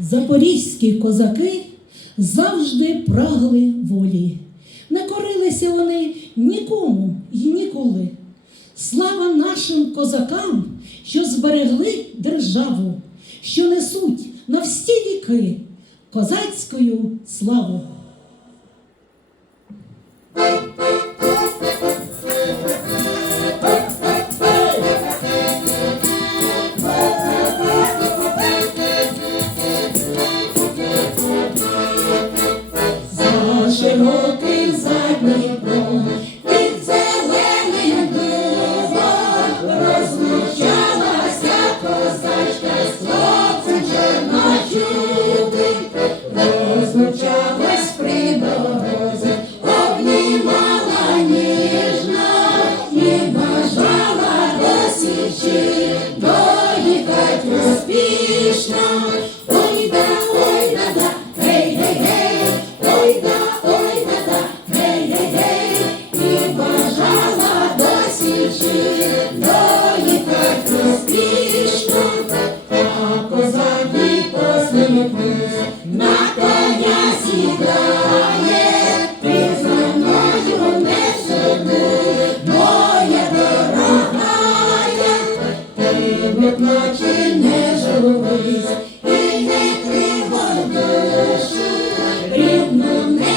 Запорізькі козаки завжди прагли волі. Не корилися вони нікому й ніколи. Слава нашим козакам, що зберегли державу, що несуть на всі віки козацькою славу. Успішно. Ой да, ой да, да, гей, гей, гей, ой да, ой да, да, гей, гей, гей, і бажала до січі доїхать успішно, а козак їй посміхнувся, на коня сідає, ти не не і не тривой душу, рідну неньку